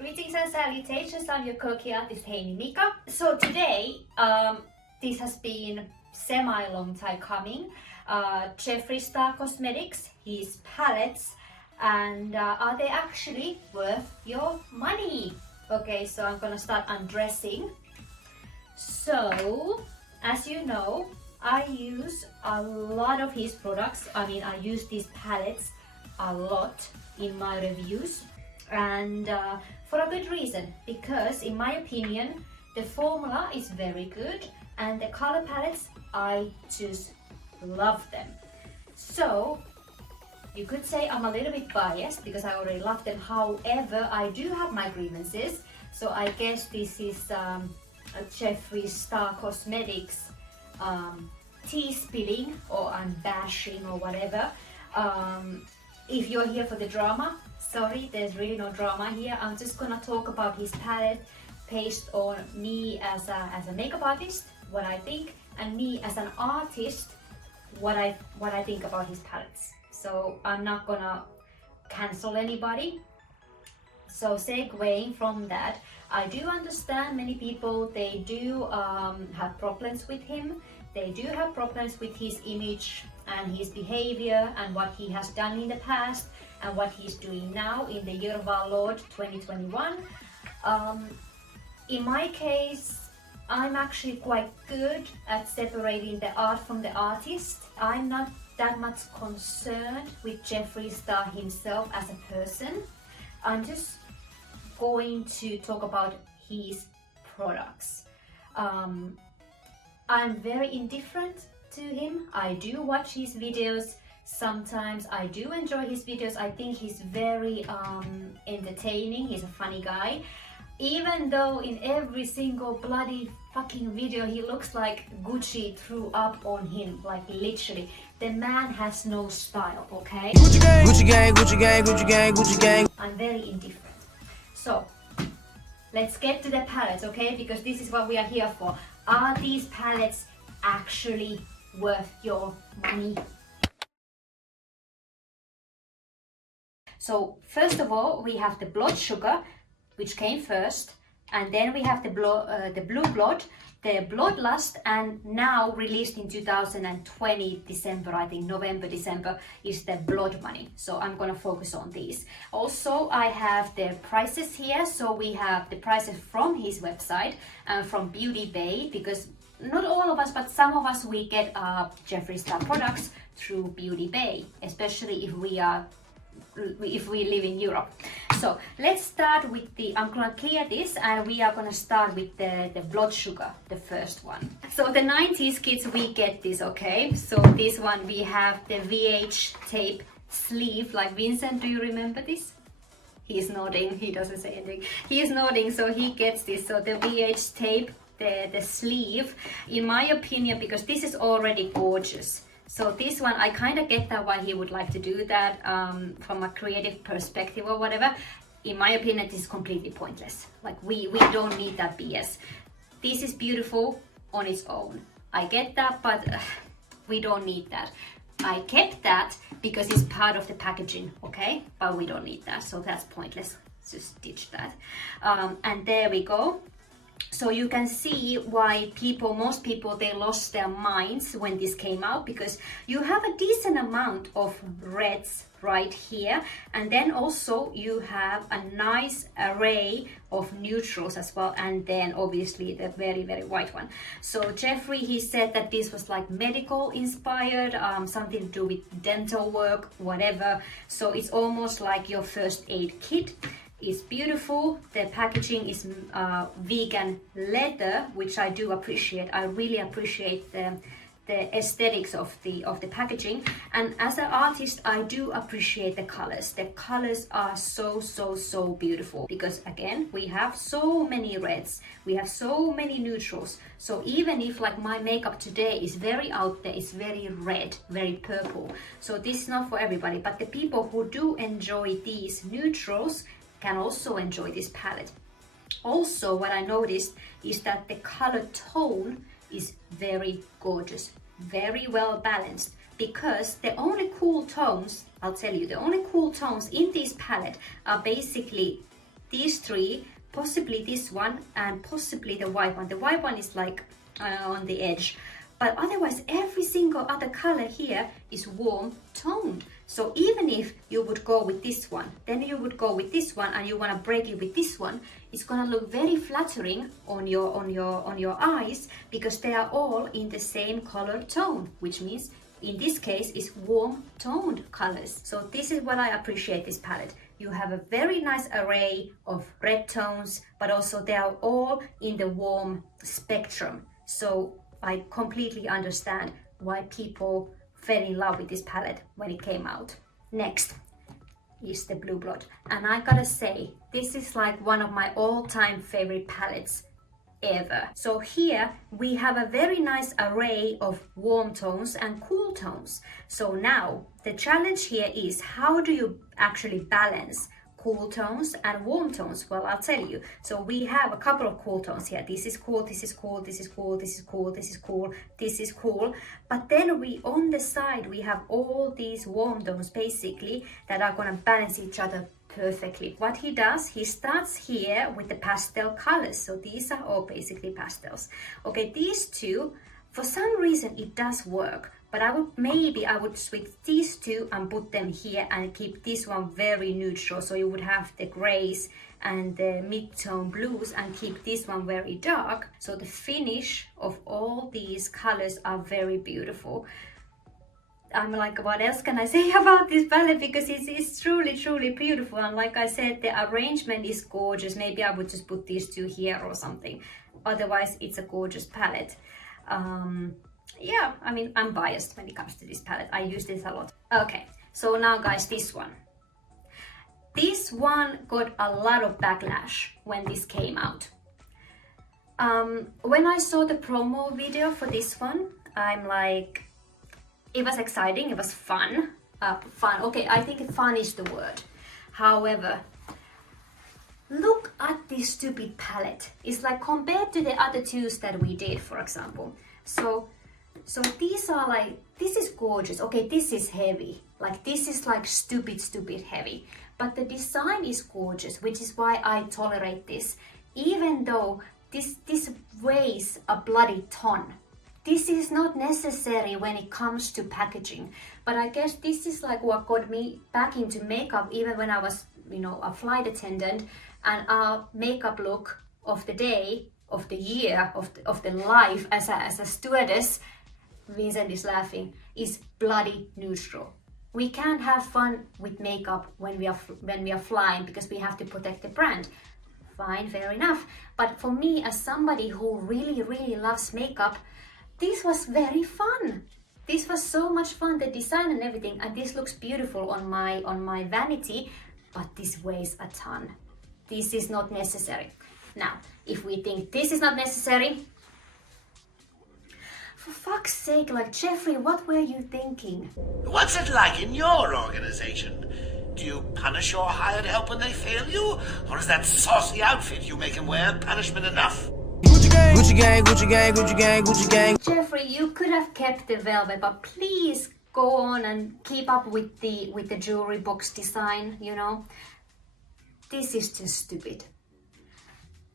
Greetings and salutations, I'm your cookie artist Heini Mika. So today, this has been semi-long time coming. Jeffree Star Cosmetics, his palettes, and are they actually worth your money? Okay, so I'm gonna start undressing. So, as you know, I use a lot of his products. I use these palettes a lot in my reviews, and for a good reason, because in my opinion the formula is very good and the color palettes, I just love them. So you could say I'm a little bit biased because I already love them. However, I do have my grievances, so I guess this is a Jeffree Star Cosmetics tea spilling, or I'm bashing or whatever. If you're here for the drama, sorry, there's really no drama here. I'm just gonna talk about his palette based on me as a makeup artist, what I think, and me as an artist, what I think about his palettes. So I'm not gonna cancel anybody. So segueing from that, I do understand many people, they do have problems with him. They do have problems with his image and his behavior and what he has done in the past and what he's doing now in the year of our Lord 2021. In my case, I'm actually quite good at separating the art from the artist. I'm not that much concerned with Jeffree Star himself as a person. I'm just going to talk about his products. I'm very indifferent to him. I do watch his videos sometimes. I do enjoy his videos. I think he's very entertaining. He's a funny guy. Even though in every single bloody fucking video he looks like Gucci threw up on him, like literally. The man has no style, okay? Gucci gang, Gucci gang, Gucci gang, Gucci gang, Gucci gang. I'm very indifferent. So, let's get to the palettes, okay? Because this is what we are here for. Are these palettes actually worth your money? So first of all, we have the blood sugar, which came first, and then we have the blue blood, the bloodlust, and now released in 2020 December, I think November, December, is the blood money. So I'm gonna focus on these. Also, I have the prices here. So we have the prices from his website and from Beauty Bay, because not all of us, but some of us, we get Jeffree Star products through Beauty Bay, especially if we live in Europe. So let's start with I'm gonna clear this, and we are gonna start with the blood sugar, the first one. So the 90s kids, we get this, okay? So this one, we have the VH tape sleeve, like Vincent, do you remember this? He's nodding, he doesn't say anything. He is nodding, so he gets this. So the VH tape, the sleeve, in my opinion, because this is already gorgeous. So this one, I kind of get that why he would like to do that from a creative perspective or whatever. In my opinion, this is completely pointless. Like we don't need that BS. This is beautiful on its own. I get that, but we don't need that. I kept that because it's part of the packaging, okay? But we don't need that, so that's pointless. Just ditch that. And there we go. So you can see why most people, they lost their minds when this came out, because you have a decent amount of reds right here, and then also you have a nice array of neutrals as well, and then obviously the very, very white one. So Jeffree, he said that this was like medical inspired, something to do with dental work, whatever. So it's almost like your first aid kit. It's beautiful. The packaging is vegan leather, which I do appreciate. I really appreciate the aesthetics of the packaging. And as an artist, I do appreciate the colors. The colors are so beautiful, because again, we have so many reds, we have so many neutrals. So even if like my makeup today is very out there, it's very red, very purple, so this is not for everybody. But the people who do enjoy these neutrals can also enjoy this palette. Also, what I noticed is that the color tone is very gorgeous, very well balanced, because the only cool tones, I'll tell you, the only cool tones in this palette are basically these three, possibly this one, and possibly the white one. The white one is like on the edge, but otherwise every single other color here is warm toned. So even if you would go with this one, then you would go with this one, and you want to break it with this one, it's gonna look very flattering on your eyes, because they are all in the same color tone, which means in this case is warm toned colors. So this is what I appreciate this palette. You have a very nice array of red tones, but also they are all in the warm spectrum. So I completely understand why people fell in love with this palette when it came out. Next is the Blue Blood, and I gotta say, this is like one of my all-time favorite palettes ever. So here we have a very nice array of warm tones and cool tones. So now the challenge here is, how do you actually balance cool tones and warm tones? Well, I'll tell you. So we have a couple of cool tones here. This is cool, this is cool, this is cool, this is cool, this is cool, this is cool. But then we, on the side, we have all these warm tones basically that are gonna balance each other perfectly. What he does, he starts here with the pastel colors. So these are all basically pastels. Okay, these two, for some reason it does work, but I would switch these two and put them here and keep this one very neutral. So you would have the grays and the mid-tone blues and keep this one very dark. So the finish of all these colors are very beautiful. I'm like, what else can I say about this palette? Because it's truly, truly beautiful. And like I said, the arrangement is gorgeous. Maybe I would just put these two here or something. Otherwise, it's a gorgeous palette. Yeah, I mean, I'm biased when it comes to this palette. I use this a lot. Okay, so now guys, this one. This one got a lot of backlash when this came out. When I saw the promo video for this one, I'm like, it was exciting, it was fun. Okay, I think fun is the word. However, look at this stupid palette. It's like, compared to the other twos that we did, for example. So these are like, this is gorgeous. Okay, this is heavy. Like, this is like stupid heavy. But the design is gorgeous, which is why I tolerate this. Even though this weighs a bloody ton. This is not necessary when it comes to packaging. But I guess this is like what got me back into makeup, even when I was, you know, a flight attendant, and our makeup look of the day, of the year, of the life as a stewardess, Vincent is laughing, is bloody neutral. We can't have fun with makeup when we are flying, because we have to protect the brand. Fine, fair enough. But for me, as somebody who really, really loves makeup, this was very fun. This was so much fun, the design and everything, and this looks beautiful on my vanity, but this weighs a ton. This is not necessary. Now, if we think this is not necessary, for fuck's sake, like, Jeffree, what were you thinking? What's it like in your organization? Do you punish your hired help when they fail you? Or is that saucy outfit you make them wear punishment enough? Gucci gang, Gucci gang, Gucci gang, Gucci gang, Gucci gang. Jeffree, you could have kept the velvet, but please go on and keep up with the jewelry box design, you know? This is just stupid.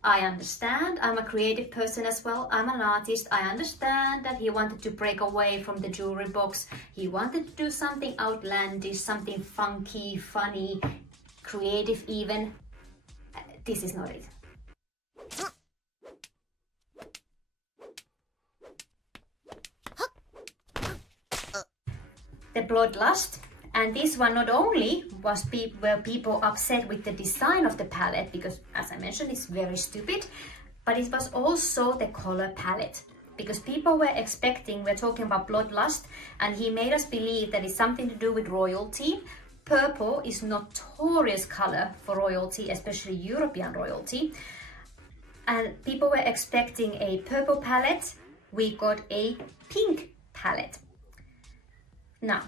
I understand, I'm a creative person as well, I'm an artist. I understand that he wanted to break away from the jewelry box. He wanted to do something outlandish, something funky, funny, creative even. This is not it. The Bloodlust. And this one not only were people upset with the design of the palette, because as I mentioned, it's very stupid, but it was also the color palette. Because people were expecting, we're talking about Bloodlust, and he made us believe that it's something to do with royalty. Purple is notorious color for royalty, especially European royalty. And people were expecting a purple palette. We got a pink palette. Now,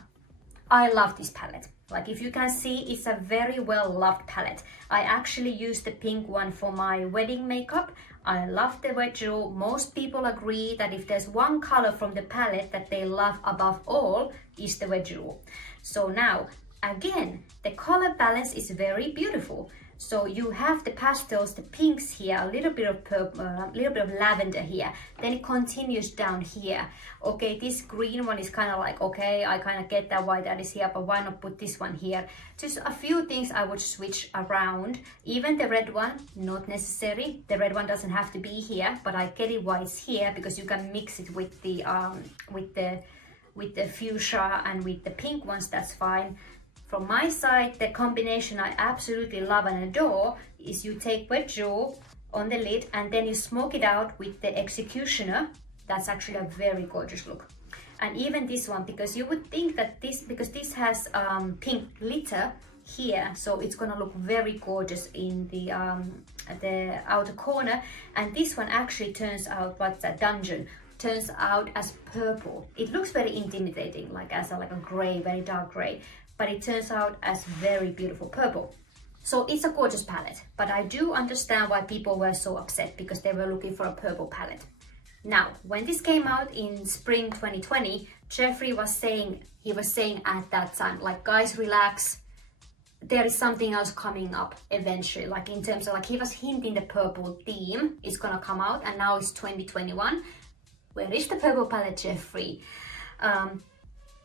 I love this palette. Like, if you can see, it's a very well loved palette. I actually used the pink one for my wedding makeup. I love the red jewel. Most people agree that if there's one color from the palette that they love above all, is the red jewel. So now, again, the color balance is very beautiful. So you have the pastels, the pinks here, a little bit of purple, a little bit of lavender here. Then it continues down here. Okay, this green one is kind of like, okay, I kind of get that why that is here, but why not put this one here? Just a few things I would switch around. Even the red one, not necessary. The red one doesn't have to be here, but I get it why it's here because you can mix it with the fuchsia and with the pink ones. That's fine. From my side, the combination I absolutely love and adore is you take wet jewel on the lid and then you smoke it out with the executioner. That's actually a very gorgeous look. And even this one, because you would think that because this has pink glitter here, so it's gonna look very gorgeous in the outer corner. And this one actually turns out, what's that, dungeon, turns out as purple. It looks very intimidating, like as a gray, very dark gray, but it turns out as very beautiful purple. So it's a gorgeous palette, but I do understand why people were so upset because they were looking for a purple palette. Now, when this came out in spring 2020, Jeffree was saying at that time, like, guys, relax, there is something else coming up eventually, like in terms of, like, he was hinting the purple theme is gonna come out, and now it's 2021. Where is the purple palette, Jeffree?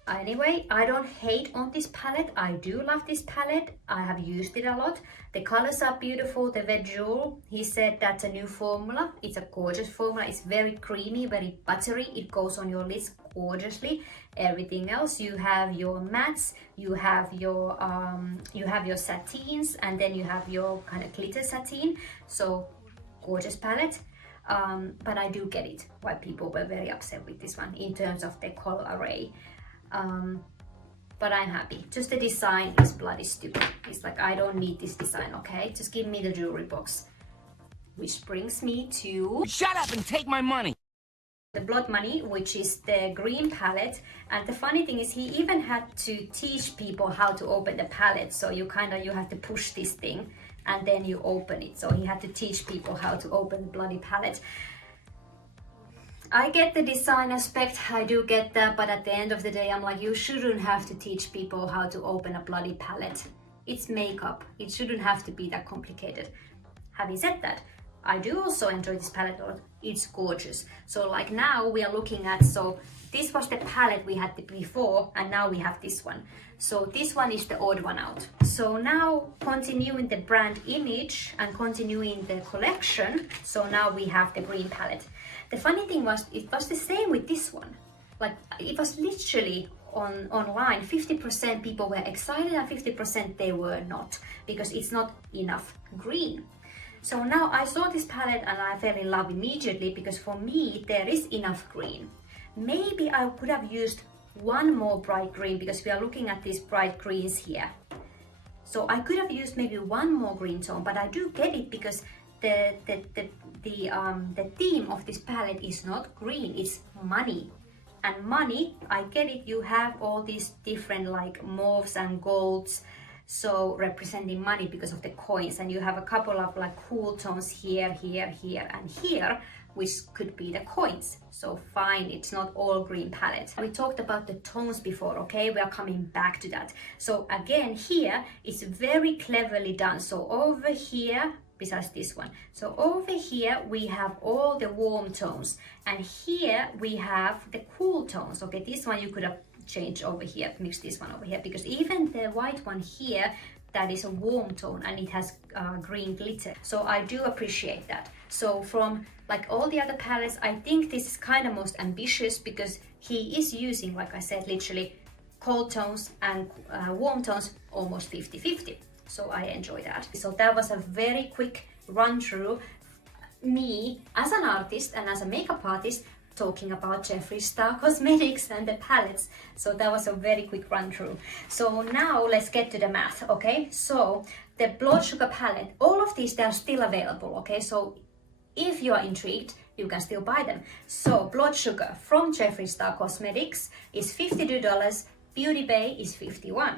Anyway, I don't hate on this palette. I do love this palette. I have used it a lot. The colors are beautiful. The Wet Jewel, he said that's a new formula. It's a gorgeous formula. It's very creamy, very buttery. It goes on your lips gorgeously. Everything else, you have your mattes, you have your satins, and then you have your kind of glitter satin. So gorgeous palette. But I do get it why people were very upset with this one in terms of the color array. But I'm happy. Just the design is bloody stupid. It's like, I don't need this design, okay? Just give me the jewelry box. Which brings me to... Shut up and take my money! The Blood Money, which is the green palette. And the funny thing is he even had to teach people how to open the palette. So you have to push this thing and then you open it. So he had to teach people how to open the bloody palette. I get the design aspect, I do get that, but at the end of the day, I'm like, you shouldn't have to teach people how to open a bloody palette. It's makeup. It shouldn't have to be that complicated. Having said that, I do also enjoy this palette a lot. It's gorgeous. So like now we are looking at, so this was the palette we had before, and now we have this one. So this one is the odd one out. So now continuing the brand image and continuing the collection, so now we have the green palette. The funny thing was, it was the same with this one. Like, it was literally online, 50% people were excited and 50% they were not, because it's not enough green. So now I saw this palette and I fell in love immediately, because for me, there is enough green. Maybe I could have used one more bright green, because we are looking at these bright greens here. So I could have used maybe one more green tone, but I do get it because the theme of this palette is not green, it's money. And money, I get it, you have all these different like mauves and golds, so representing money because of the coins, and you have a couple of like cool tones here, here, here, and here, which could be the coins. So fine, it's not all green palette. We talked about the tones before, okay? We are coming back to that. So again, here, it's very cleverly done. So over here, besides this one, so over here we have all the warm tones, and here we have the cool tones. Okay, this one you could have changed over here, mix this one over here, because even the white one here, that is a warm tone and it has green glitter. So I do appreciate that. So from like all the other palettes, I think this is kind of most ambitious, because he is using, like I said, literally cold tones and warm tones almost 50-50. So I enjoy that. So that was a very quick run through me as an artist and as a makeup artist talking about Jeffree Star Cosmetics and the palettes. So that was a very quick run through. So now let's get to the math, okay? So the Blood Sugar palette, all of these, they're still available, okay? So if you are intrigued, you can still buy them. So Blood Sugar from Jeffree Star Cosmetics is $52, Beauty Bay is $51.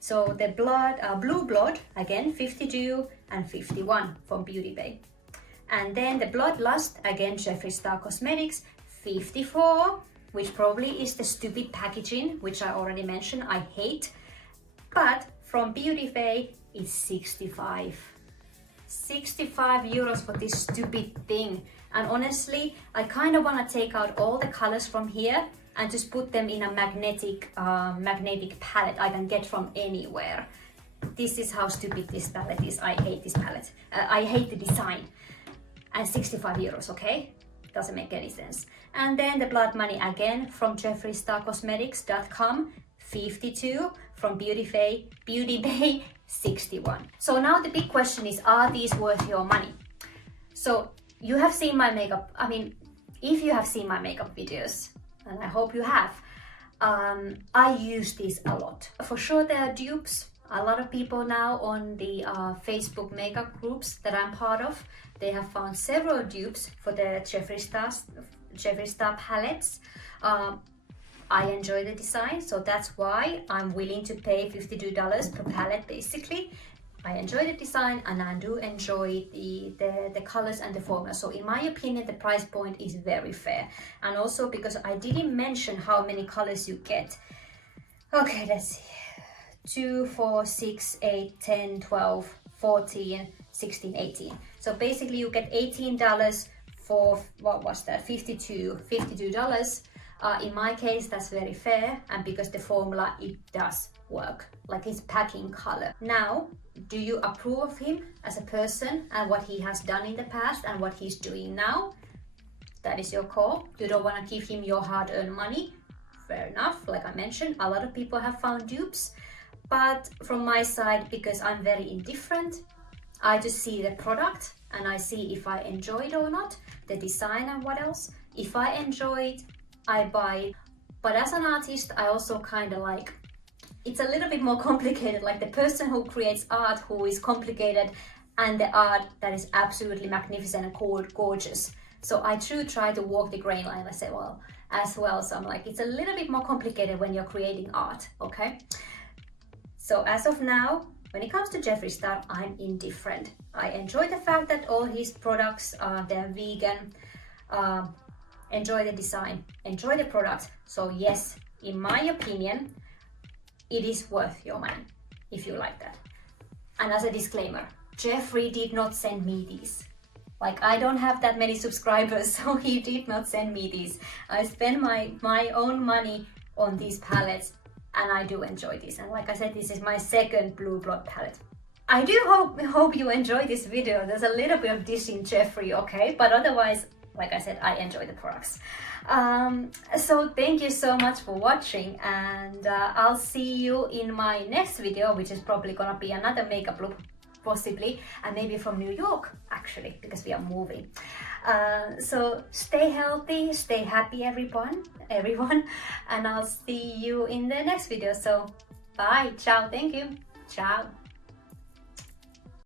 So the Blue Blood, again, $52 and $51 from Beauty Bay. And then the Bloodlust, again, Jeffree Star Cosmetics, $54, which probably is the stupid packaging, which I already mentioned, I hate. But from Beauty Bay, it's $65. 65 euros for this stupid thing. And honestly, I kind of want to take out all the colors from here and just put them in a magnetic palette I can get from anywhere. This is how stupid this palette is. I hate this palette. I hate the design. And 65 euros, okay? Doesn't make any sense. And then the blood money again from JeffreeStarCosmetics.com, 52, from Beauty Bay, 61. So now the big question is, are these worth your money? So you have seen my makeup, I mean, if you have seen my makeup videos, and I hope you have, I use these a lot. For sure there are dupes. A lot of people now on the Facebook makeup groups that I'm part of, they have found several dupes for the Jeffree Star palettes. I enjoy the design, so that's why I'm willing to pay $52 per palette basically. I enjoy the design and I do enjoy the colors and the formula. So in my opinion, the price point is very fair. And also because I didn't mention how many colors you get. Okay, let's see. 2, 4, 6, 8, 10, 12, 14, 16, 18. So basically you get $18 for, what was that, $52. In my case, that's very fair, and because the formula, it does work, like it's packing color. Now, do you approve of him as a person and what he has done in the past and what he's doing now? That is your call. You don't want to give him your hard-earned money. Fair enough. Like I mentioned, a lot of people have found dupes, but from my side, because I'm very indifferent, I just see the product and I see if I enjoy it or not, the design and what else. If I enjoy it, I buy it. But as an artist, I also kind of like, it's a little bit more complicated, like the person who creates art who is complicated and the art that is absolutely magnificent and gorgeous. So I do try to walk the grain line, I say, well, as well. So I'm like, it's a little bit more complicated when you're creating art, okay? So as of now, when it comes to Jeffree Star, I'm indifferent. I enjoy the fact that all his products are, they're vegan, enjoy the design, enjoy the products. So yes, in my opinion, it is worth your money if you like that. And as a disclaimer, Jeffree did not send me these. Like, I don't have that many subscribers, so he did not send me these. I spend my own money on these palettes and I do enjoy this. And like I said, this is my second Blue Blood palette. I do hope you enjoy this video. There's a little bit of dissing Jeffree, okay? But otherwise, like I said, I enjoy the products. So thank you so much for watching, and I'll see you in my next video, which is probably gonna be another makeup look, possibly, and maybe from New York, actually, because we are moving. So stay healthy, stay happy, everyone, and I'll see you in the next video. So bye, ciao, thank you, ciao.